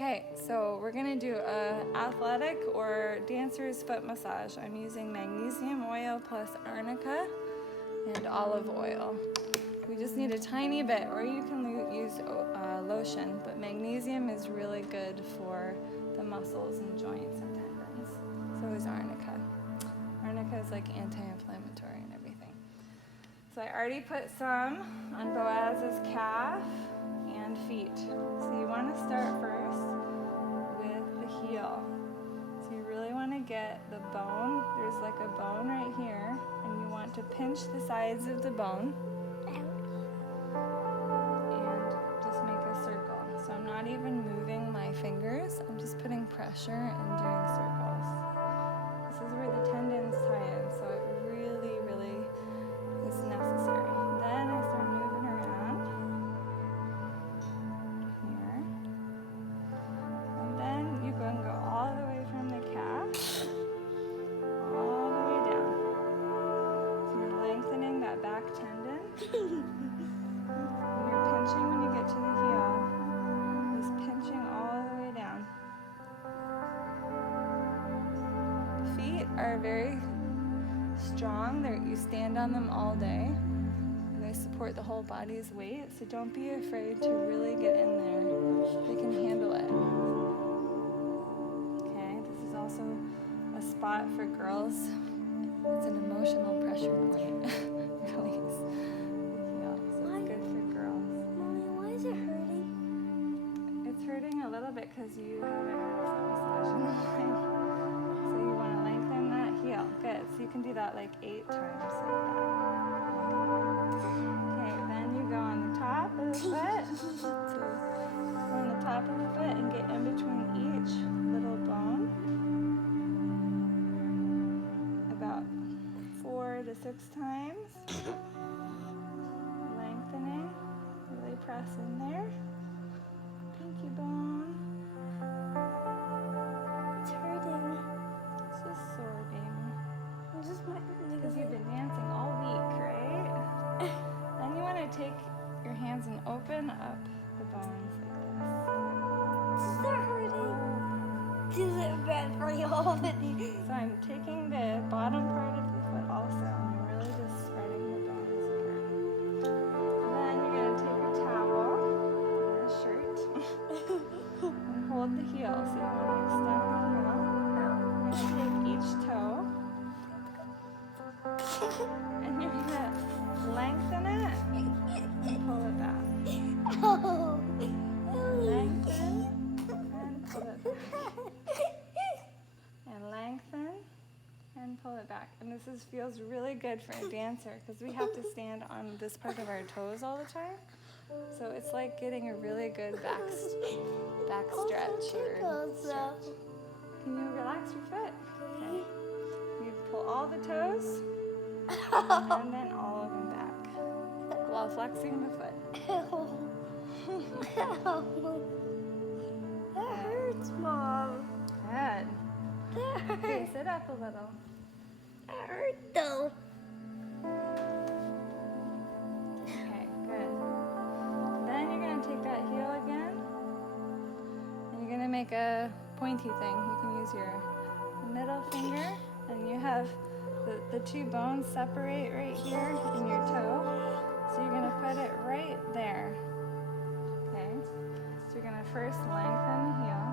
Okay, so we're gonna do a athletic or dancer's foot massage. I'm using magnesium oil plus arnica and olive oil. We just need a tiny bit, or you can use lotion, but magnesium is really good for the muscles and joints and tendons. So is arnica. Arnica is like anti-inflammatory and everything. So I already put some on Boaz's calf and feet. So you want to start first with the heel. So you really want to get the bone. There's like a bone right here, and you want to pinch the sides of the bone and just make a circle. So I'm not even moving my fingers. I'm just putting pressure and doing circles. This is where the tendons tie in, so it really, really is necessary. Then I start moving around here. And then you can go all the way from the calf, all the way down. So you're lengthening that back tendon. And you're pinching when you get to the heel. Just pinching all the way down. Feet are very strong. You stand on them all day. They support the whole body's weight, so don't be afraid to really get in there. They can handle it. Okay, this is also a spot for girls. It's an emotional pressure point. Release. Yeah, so it's good for girls. Mommy, why is it hurting? It's hurting a little bit because you haven't had a foot massage in a while. So you want to lengthen that heel. Good. So you can do that like 8 times like that. Okay, then you go on the top of the foot. So go on the top of the foot and get in between each little bone. About 4 to 6 times. Lengthening. Really press in there. Pinky bone. It's hurting. It's just sore, baby. Just my Because you've been dancing all week, right? Then you want to take your hands and open up the bones like Is that hurting? Is it bad for you already? this. So I'm taking the bottom part of the foot also, and you're really just spreading the bones apart. Then you're going to take a towel or a shirt and hold the heel. So you want to extend the heel. You're going to take each toe and you're going to lengthen it and pull it back. Oh. Lengthen and pull it back. And lengthen and pull it back. And this feels really good for a dancer because we have to stand on this part of our toes all the time. So it's like getting a really good back stretch. Can you relax your foot? Okay. You pull all the toes and then all of them back while flexing the foot. That hurts, Mom. Good. That Okay, hurts. sit up a little. That hurt though. Okay, good. Then you're going to take that heel again, and you're going to make a pointy thing. You can use your middle finger, and you have the 2 bones separate right here in your toe. So you're going to put it right there. Okay? So you're going to first lengthen the heel.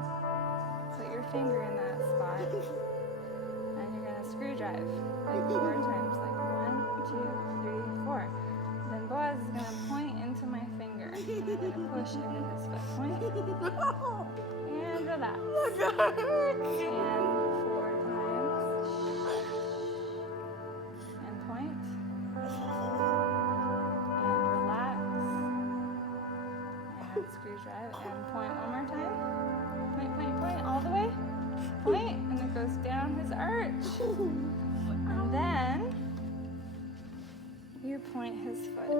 Put your finger in that spot, and you're going to screw drive like 4 times, like 1, 2, 3, 4. Then Boaz is going to point into my finger, and I'm going to push into his foot. Point and relax. That hurts. And 4 times. And point. And relax. And screw drive. And point one more time. Point, point, point, all the way. Point, and it goes down his arch. And then you point his foot.